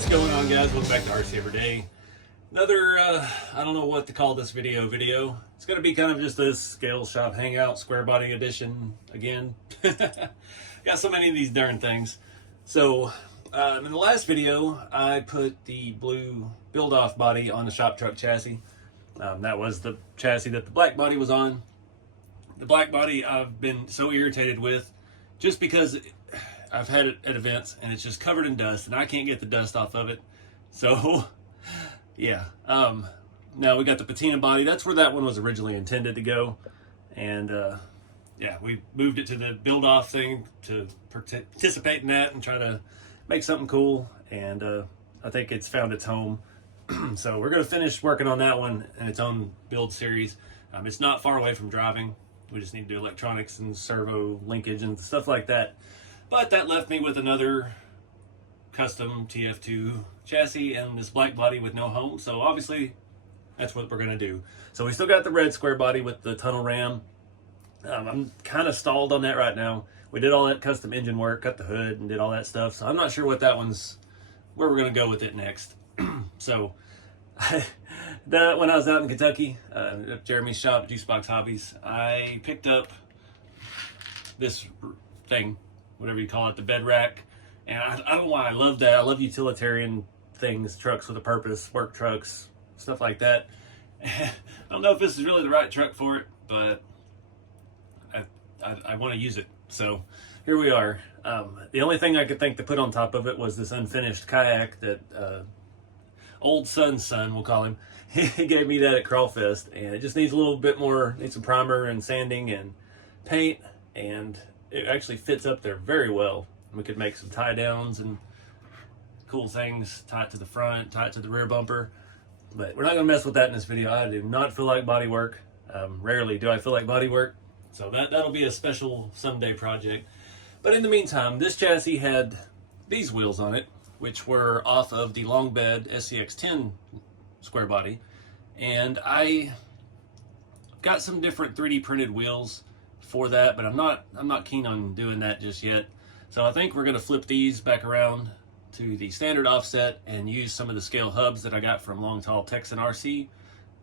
What's going on, guys? Welcome back to RC Everyday. Another I don't know what to call this video. It's going to be kind of just this scale shop hangout square body edition again. Got so many of these darn things. So in the last video I put the blue build off body on the shop truck chassis. That was the chassis that the black body was on. The black body I've been so irritated with just because I've had it at events and it's just covered in dust and I can't get the dust off of it. So yeah, now we got the patina body. That's where that one was originally intended to go. And yeah, we moved it to the build off thing to participate in that and try to make something cool. And I think it's found its home. So we're going to finish working on that one in its own build series. It's not far away from driving. We just need to do electronics and servo linkage and stuff like that. But that left me with another custom TF2 chassis and this black body with no home. So obviously that's what we're going to do. So we still got the red square body with the tunnel ram. I'm kind of stalled on that right now. We did all that custom engine work, cut the hood and did all that stuff. So I'm not sure what that one's, where we're going to go with it next. So when I was out in Kentucky, at Jeremy's shop, Juicebox Hobbies, I picked up this thing, whatever you call it, the bed rack. And I don't know why I love that. I love utilitarian things, trucks with a purpose, work trucks, stuff like that. I don't know if this is really the right truck for it, but I want to use it. So here we are. The only thing I could think to put on top of it was this unfinished kayak that old son's son, we'll call him. He gave me that at Crawfest, and it just needs a little bit more, needs some primer and sanding and paint, and it actually fits up there very well. We could make some tie downs and cool things, tie it to the front, tie it to the rear bumper, but we're not going to mess with that in this video. I do not feel like body work. Rarely do I feel like body work, so that'll be a special someday project. But in the meantime, this chassis had these wheels on it, which were off of the Longbed SCX10 square body, and I got some different 3D printed wheels for that, but I'm not keen on doing that just yet. So I think we're going to flip these back around to the standard offset and use some of the scale hubs that I got from Long Tall Texan RC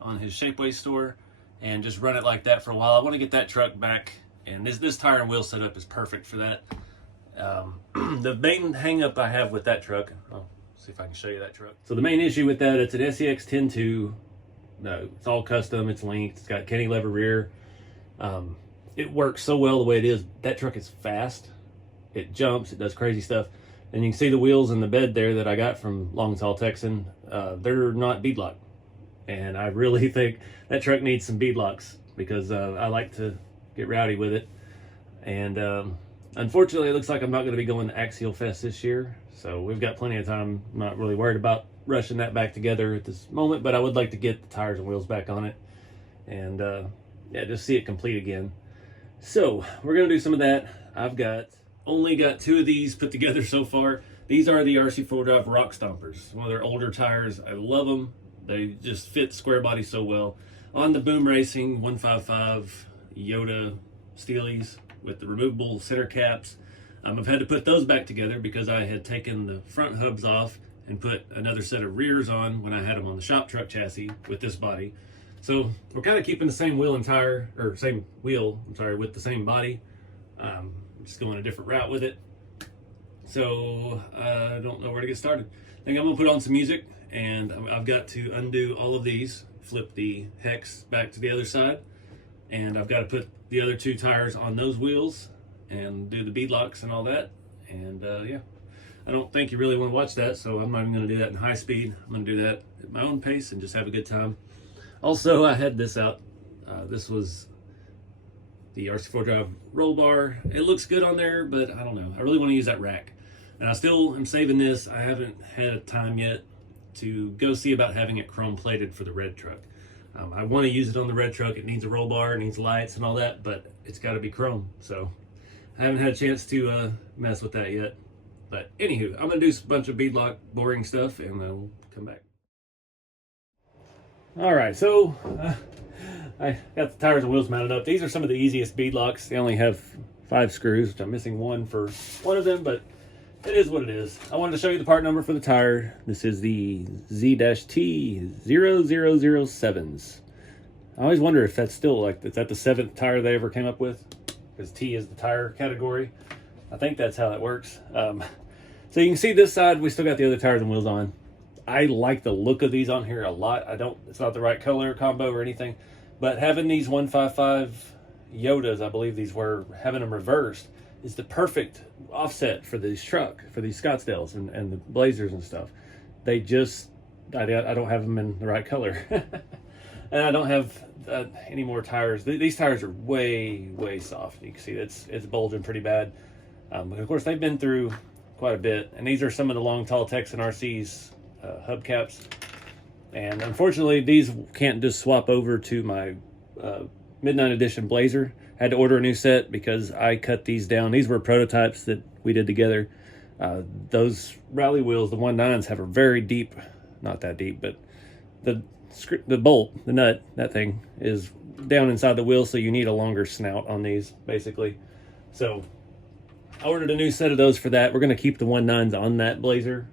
on his Shapeways store and just run it like that for a while. I want to get that truck back, and this tire and wheel setup is perfect for that. The main hang up I have with that truck, I'll see if I can show you that truck. So the main issue with that, it's an SCX10-2. No, it's all custom, it's linked, it's got cantilever rear. It works so well the way it is. That truck is fast. It jumps, it does crazy stuff. And you can see the wheels in the bed there that I got from Long Tall Texan. They're not beadlock. And I really think that truck needs some beadlocks because I like to get rowdy with it. And unfortunately, it looks like I'm not going to be going to Axial Fest this year. So we've got plenty of time. I'm not really worried about rushing that back together at this moment, but I would like to get the tires and wheels back on it. And yeah, just see it complete again. So we're going to do some of that. I've only got 2 of these put together so far. These are the RC4 Drive Rock Stompers. One of their older tires. I love them. They just fit square body so well. On the Boom Racing 155 Yoda Steelies with the removable center caps. I've had to put those back together because I had taken the front hubs off and put another set of rears on when I had them on the shop truck chassis with this body. So we're kind of keeping the same wheel and tire, or same wheel, I'm sorry, with the same body. Just going a different route with it. So I don't know where to get started. I think I'm gonna put on some music, and I've got to undo all of these, flip the hex back to the other side, and I've got to put the other 2 tires on those wheels and do the beadlocks and all that. And yeah, I don't think you really want to watch that, so I'm not even going to do that in high speed. I'm going to do that at my own pace and just have a good time. Also, I had this out. This was the RC4 Drive roll bar. It looks good on there, but I don't know. I really want to use that rack. And I still am saving this. I haven't had time yet to go see about having it chrome plated for the red truck. I want to use it on the red truck. It needs a roll bar, it needs lights and all that, but it's got to be chrome. So I haven't had a chance to mess with that yet. But anywho, I'm going to do a bunch of beadlock boring stuff and then we'll come back. All right, so I got the tires and wheels mounted up. These are some of the easiest beadlocks. They only have 5 screws, which I'm missing 1 for one of them, but it is what it is. I wanted to show you the part number for the tire. This is the Z-T0007s. I always wonder if that's still like, is that the 7th tire they ever came up with? Because T is the tire category. I think that's how it works. So you can see this side, we still got the other tires and wheels on. I like the look of these on here a lot. It's not the right color combo or anything, but having these 155 Yodas, I believe these were, having them reversed, is the perfect offset for these Scottsdales and the Blazers and stuff. They just, I don't have them in the right color. And I don't have any more tires. These tires are way soft. You can see it's bulging pretty bad. But of course, they've been through quite a bit. And these are some of the long, tall Texan RC's hubcaps. And unfortunately, these can't just swap over to my Midnight Edition Blazer. I had to order a new set because I cut these down. These were prototypes that we did together. Those rally wheels, the 1.9s, have a very deep, not that deep, but the bolt, the nut, that thing is down inside the wheel, so you need a longer snout on these, basically. So I ordered a new set of those for that. We're going to keep the 1.9s on that Blazer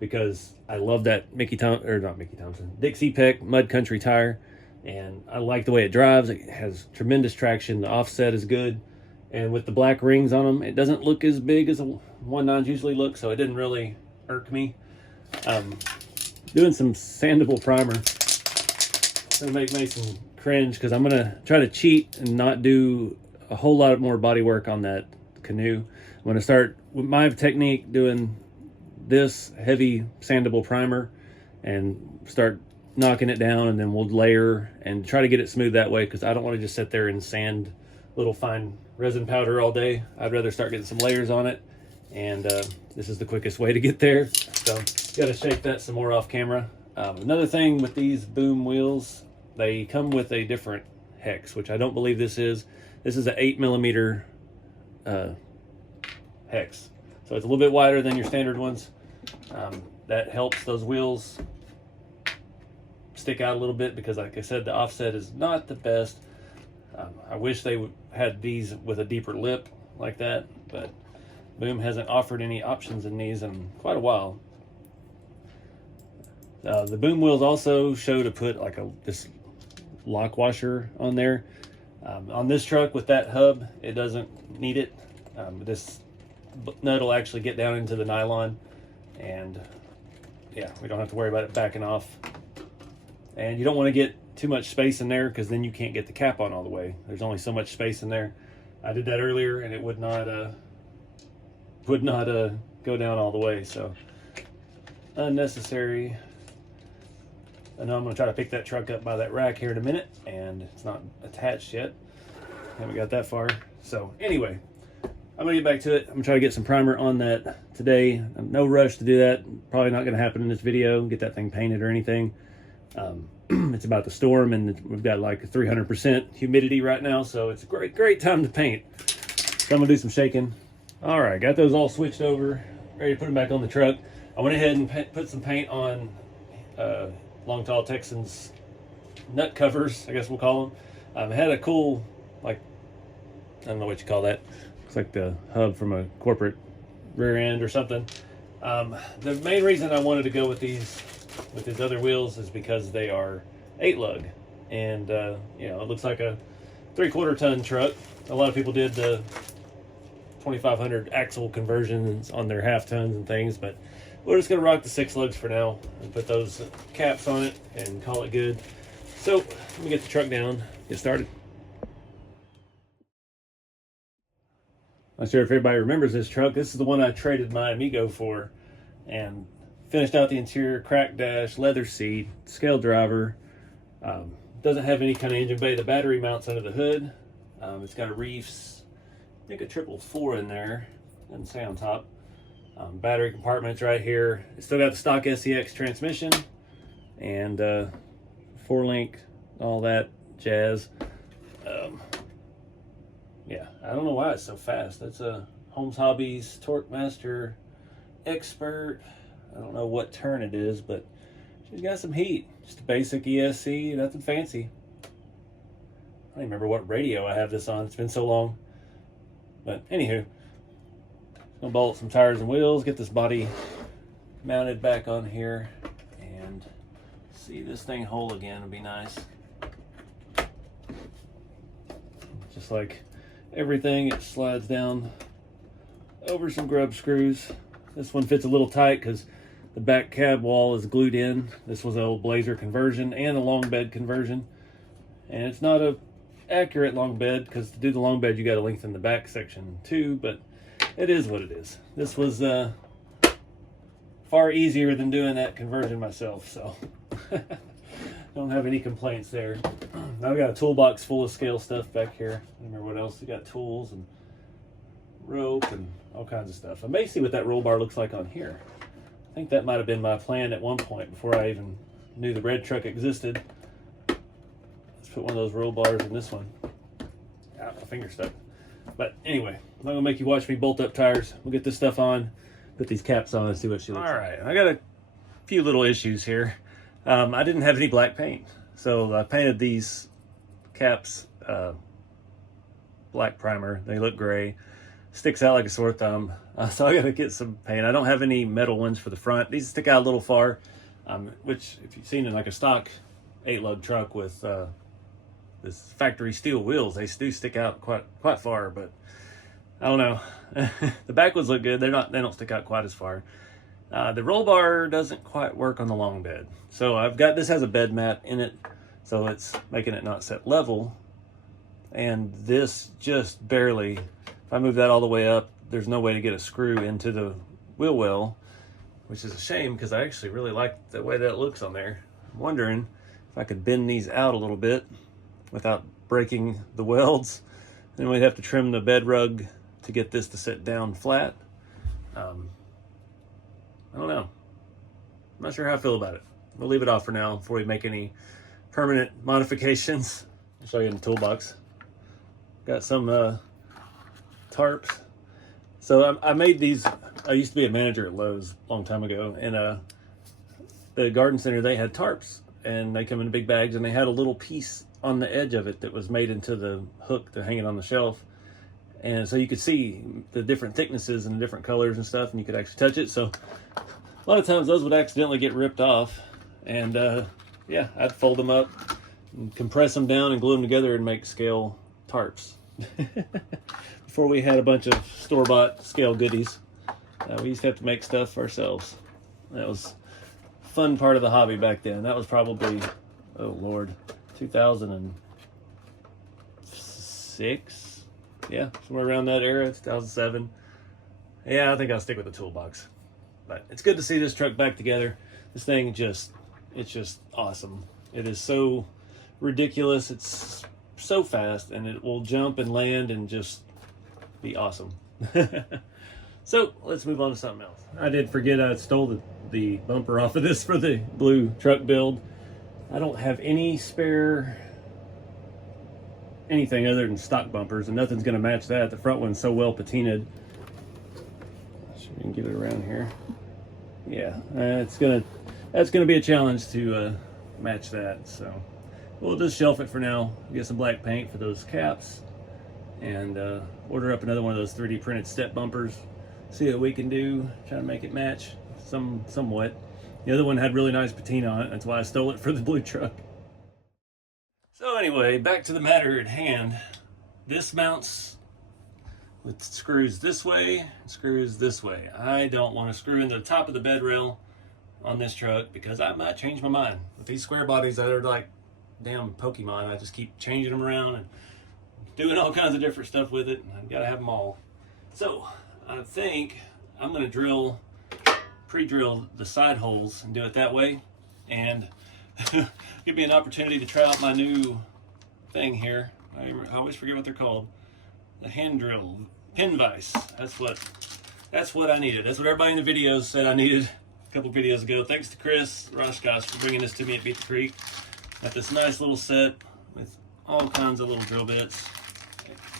because I love that Dixie Peck Mud Country tire, and I like the way it drives. It has tremendous traction. The offset is good, and with the black rings on them, it doesn't look as big as the 1.9s usually look, so it didn't really irk me. Doing some sandable primer. Gonna make Mason cringe because I'm gonna try to cheat and not do a whole lot more body work on that canoe. I'm gonna start with my technique doing this heavy sandable primer and start knocking it down, and then we'll layer and try to get it smooth that way, because I don't want to just sit there and sand little fine resin powder all day. I'd rather start getting some layers on it, and this is the quickest way to get there. So gotta shake that some more off camera. Another thing with these boom wheels, they come with a different hex, which I don't believe this is. This is an 8mm hex. So it's a little bit wider than your standard ones. That helps those wheels stick out a little bit because, like I said, the offset is not the best. I wish they had these with a deeper lip like that, but Boom hasn't offered any options in these in quite a while. The Boom wheels also show to put like this lock washer on there. On this truck with that hub, it doesn't need it. This nut will actually get down into the nylon, and yeah, we don't have to worry about it backing off. And you don't want to get too much space in there, because then you can't get the cap on all the way. There's only so much space in there. I did that earlier and it would not go down all the way, so unnecessary. I know I'm going to try to pick that truck up by that rack here in a minute, and it's not attached yet. Haven't got that far. So anyway, I'm going to get back to it. I'm going to try to get some primer on that today. No rush to do that. Probably not going to happen in this video, get that thing painted or anything. It's about the storm, and we've got like 300% humidity right now, so it's a great time to paint. So I'm going to do some shaking. All right, got those all switched over, ready to put them back on the truck. I went ahead and put some paint on Long Tall Texans nut covers, I guess we'll call them. It had a cool, like, I don't know what you call that. It's like the hub from a corporate rear end or something. The main reason I wanted to go with these other wheels is because they are 8 lug, and you know, it looks like a 3/4 ton truck. A lot of people did the 2500 axle conversions on their half tons and things, but we're just gonna rock the 6 lugs for now and put those caps on it and call it good. So let me get the truck down, get started. Not sure if everybody remembers this truck. This is the one I traded my Amigo for, and finished out the interior, cracked dash, leather seat, scale driver. Doesn't have any kind of engine bay. The battery mounts under the hood. It's got a Reefs, I think a 444 in there, doesn't say on top. Battery compartments right here. It's still got the stock SEX transmission and 4-link, all that jazz. Yeah, I don't know why it's so fast. That's a Holmes Hobbies Torque Master Expert. I don't know what turn it is, but she's got some heat. Just a basic ESC, nothing fancy. I don't even remember what radio I have this on. It's been so long. But anywho, Gonna bolt some tires and wheels, get this body mounted back on here, and see this thing whole again would be nice. Just like everything, it slides down over some grub screws. This one fits a little tight because the back cab wall is glued in. This was an old Blazer conversion and a long bed conversion, and it's not a accurate long bed because to do the long bed you got to lengthen the back section too, but it is what it is. This was far easier than doing that conversion myself, so don't have any complaints there. Now we got a toolbox full of scale stuff back here. I don't remember what else. We got tools and rope and all kinds of stuff. I may see what that roll bar looks like on here. I think that might have been my plan at one point before I even knew the red truck existed. Let's put one of those roll bars in this one. Ah, my finger stuck. But anyway, I'm not gonna make you watch me bolt up tires. We'll get this stuff on, put these caps on, and see what she looks like. All right, I got a few little issues here. I didn't have any black paint, so I painted these caps black primer. They look gray. Sticks out like a sore thumb, so I gotta get some paint. I don't have any metal ones for the front. These stick out a little far, which if you've seen in like a stock 8-lug truck with this factory steel wheels, they do stick out quite far. But I don't know. The back ones look good. They don't stick out quite as far. The roll bar doesn't quite work on the long bed. So I've got, this has a bed mat in it, so it's making it not set level. And this just barely, if I move that all the way up, there's no way to get a screw into the wheel well, which is a shame because I actually really like the way that looks on there. I'm wondering if I could bend these out a little bit without breaking the welds. Then we'd have to trim the bed rug to get this to sit down flat. I don't know. I'm not sure how I feel about it. We'll leave it off for now before we make any permanent modifications. I'll show you in the toolbox. Got some tarps. So I made these. I used to be a manager at Lowe's a long time ago, and the garden center, they had tarps, and they come in big bags, and they had a little piece on the edge of it that was made into the hook to hang it on the shelf. And so you could see the different thicknesses and the different colors and stuff, and you could actually touch it. So a lot of times those would accidentally get ripped off, and yeah, I'd fold them up and compress them down and glue them together and make scale tarps. Before we had a bunch of store-bought scale goodies, we used to have to make stuff ourselves. That was a fun part of the hobby back then. That was probably, oh Lord, 2006. Yeah, somewhere around that era, 2007. Yeah, I think I'll stick with the toolbox. But it's good to see this truck back together. This thing it's just awesome. It is so ridiculous. It's so fast, and it will jump and land and just be awesome. So let's move on to something else. I did forget I stole the bumper off of this for the blue truck build. I don't have any spare anything other than stock bumpers, and nothing's going to match that. The front one's so well patinaed. See if we can get it around here. Yeah, that's gonna be a challenge to match that. So we'll just shelf it for now. Get some black paint for those caps, and order up another one of those 3D printed step bumpers. See what we can do. Try to make it match somewhat. The other one had really nice patina on it. That's why I stole it for the blue truck. So anyway, back to the matter at hand. This mounts with screws this way, screws this way. I don't want to screw in the top of the bed rail on this truck because I might change my mind. With these square bodies that are like damn Pokemon, I just keep changing them around and doing all kinds of different stuff with it. I've got to have them all. So I think I'm going to pre-drill the side holes and do it that way, and give me an opportunity to try out my new thing here. I always forget what they're called. The hand drill pin vise. That's what I needed. That's what everybody in the videos said I needed a couple videos ago. Thanks to Chris Roshkosh for bringing this to me at Beat the Creek. Got this nice little set with all kinds of little drill bits.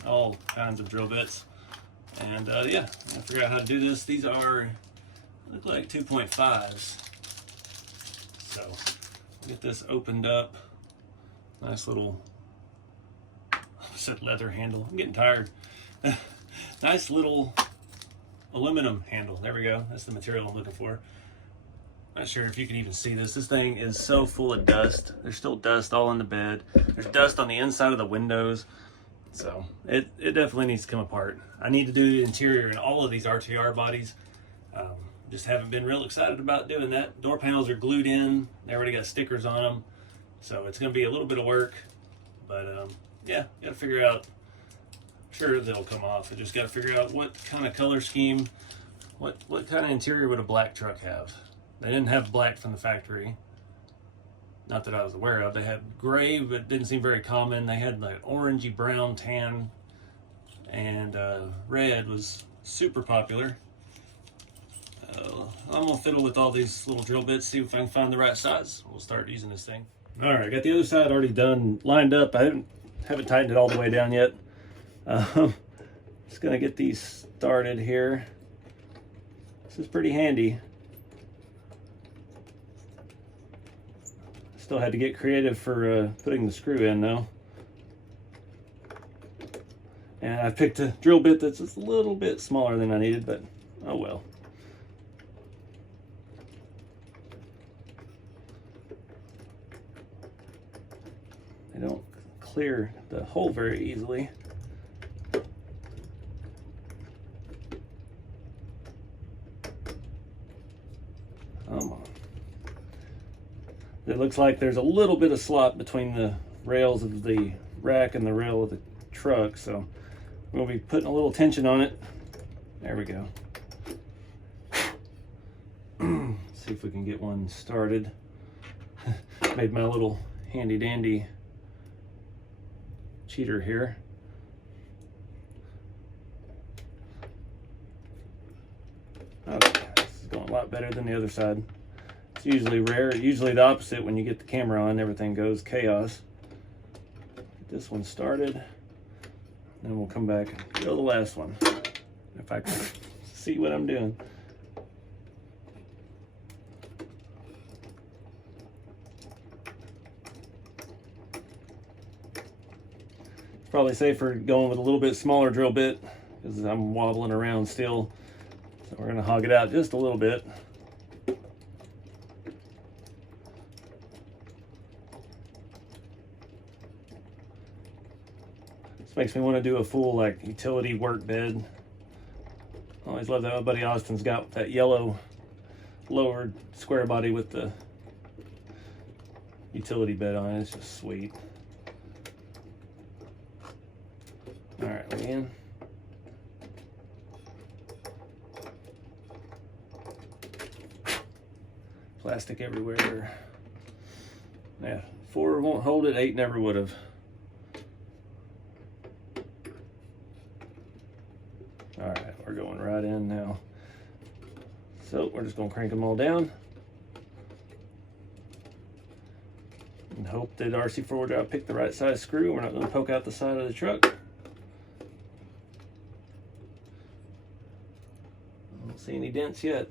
All kinds of drill bits. And yeah, I figured out how to do this. These look like 2.5s. So get this opened up. Nice little leather handle. I'm getting tired. Nice little aluminum handle. There we go. That's the material I'm looking for. Not sure if you can even see this. This thing is so full of dust. There's still dust all in the bed. There's dust on the inside of the windows. So it definitely needs to come apart. I need to do the interior in all of these RTR bodies. Just haven't been real excited about doing that. Door panels are glued in. They already got stickers on them. So it's going to be a little bit of work. But yeah, got to figure out. Sure, they'll come off. I just got to figure out what kind of color scheme, what kind of interior would a black truck have. They didn't have black from the factory. Not that I was aware of. They had gray, but it didn't seem very common. They had like orangey brown tan, and red was super popular. I'm gonna fiddle with all these little drill bits, see if I can find the right size. We'll start using this thing. All right, got the other side already done, lined up. I haven't tightened it all the way down yet. Just gonna get these started here. This is pretty handy. Still had to get creative for putting the screw in though. And I picked a drill bit that's just a little bit smaller than I needed, but oh well. They don't clear the hole very easily. Come on. It looks like there's a little bit of slop between the rails of the rack and the rail of the truck, so we'll be putting a little tension on it. There we go. See if we can get one started. Made my little handy dandy cheater here. Okay, this is going a lot better than the other side. It's usually rare, usually the opposite. When you get the camera on, everything goes chaos. Get this one started, then we'll come back and go the last one. If I can see what I'm doing. It's probably safer going with a little bit smaller drill bit because I'm wobbling around still. So we're gonna hog it out just a little bit. Makes me want to do a full like utility work bed. I always love that my buddy Austin's got that yellow lowered square body with the utility bed on it. It's just sweet. All right, we in. Plastic everywhere. Yeah, 4 won't hold it, 8 never would have. All right, we're going right in now. So we're just gonna crank them all down and hope that RC4 drive picked the right size screw. We're not gonna poke out the side of the truck. I don't see any dents yet.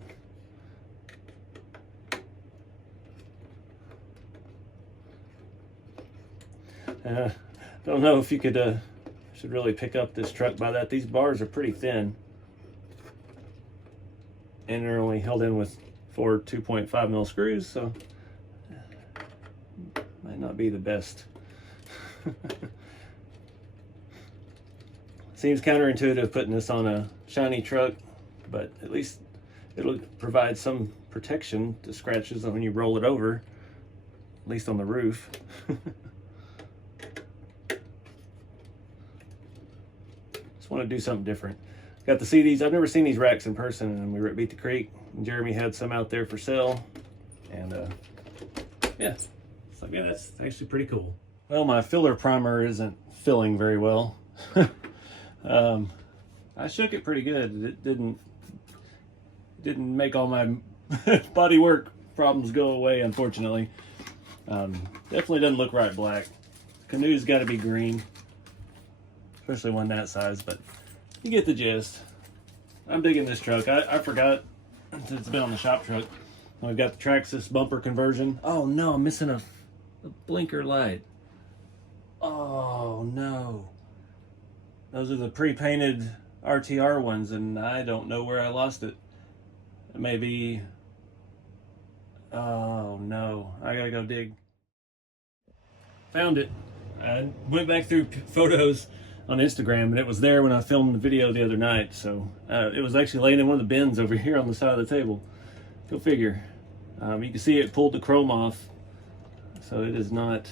Don't know if you could should really pick up this truck by that. These bars are pretty thin and they're only held in with 4 2.5 mil screws, so might not be the best. Seems counterintuitive putting this on a shiny truck, but at least it'll provide some protection to scratches when you roll it over, at least on the roof. Just want to do something different. Got to see these. I've never seen these racks in person, and we were at Beat the Creek, and Jeremy had some out there for sale, and yeah, so yeah, that's actually pretty cool. Well, my filler primer isn't filling very well. I shook it pretty good. It didn't make all my body work problems go away, unfortunately. Definitely doesn't look right black. Canoe's got to be green, especially one that size, but you get the gist. I'm digging this truck. I forgot it's been on the shop truck. We've got the Traxxas bumper conversion. Oh no, I'm missing a blinker light. Oh no. Those are the pre-painted RTR ones, and I don't know where I lost it. Maybe, oh no, I gotta go dig. Found it. I went back through photos on Instagram, and it was there when I filmed the video the other night. So it was actually laying in one of the bins over here on the side of the table. Go figure. You can see it pulled the chrome off, so it is not,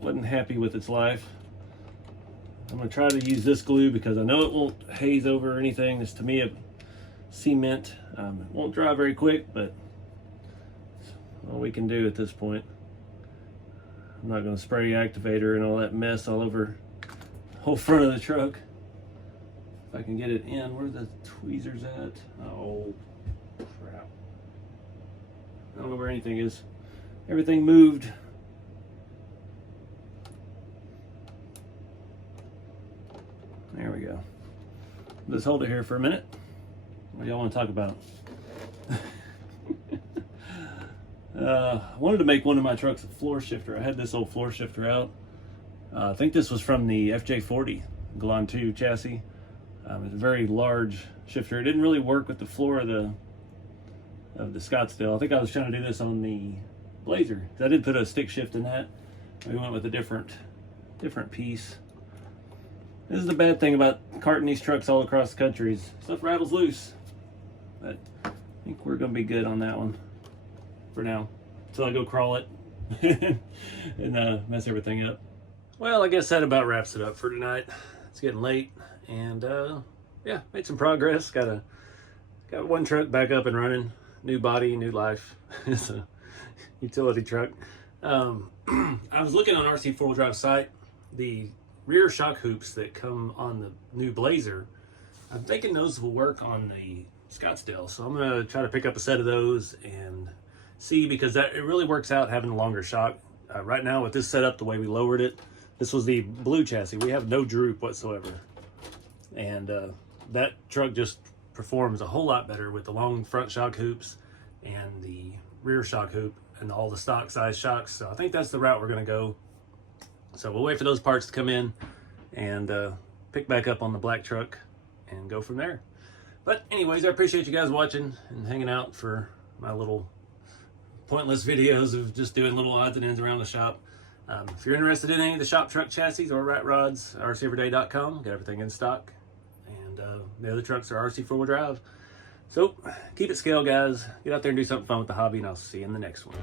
wasn't happy with its life. I'm gonna try to use this glue because I know it won't haze over or anything. It's to me a cement. It won't dry very quick, but it's all we can do at this point. I'm not gonna spray activator and all that mess all over the whole front of the truck. If I can get it in, where are the tweezers at? Oh, crap. I don't know where anything is. Everything moved. There we go. Let's hold it here for a minute. What do y'all want to talk about? I wanted to make one of my trucks a floor shifter. I had this old floor shifter out. I think this was from the FJ40 Glon 2 chassis. It's a very large shifter. It didn't really work with the floor of the Scottsdale. I think I was trying to do this on the Blazer. I did put a stick shift in that. We went with a different piece. This is the bad thing about carting these trucks all across the country is stuff rattles loose. But I think we're gonna be good on that one for now, until I go crawl it and mess everything up. Well, I guess that about wraps it up for tonight. It's getting late, and yeah, made some progress. Got one truck back up and running, new body, new life. It's a utility truck. I was looking on RC 4-wheel drive site, the rear shock hoops that come on the new Blazer. I'm thinking those will work on the Scottsdale, so I'm gonna try to pick up a set of those and see, because it really works out having a longer shock. Right now with this setup, the way we lowered it, this was the blue chassis. We have no droop whatsoever, and that truck just performs a whole lot better with the long front shock hoops and the rear shock hoop and all the stock size shocks. So I think that's the route we're gonna go. So we'll wait for those parts to come in and pick back up on the black truck and go from there. But anyways, I appreciate you guys watching and hanging out for my little pointless videos of just doing little odds and ends around the shop. If you're interested in any of the shop truck chassis or rat rods, rceveryday.com, got everything in stock. And the other trucks are RC 4-wheel drive. So keep it scale, guys. Get out there and do something fun with the hobby, and I'll see you in the next one.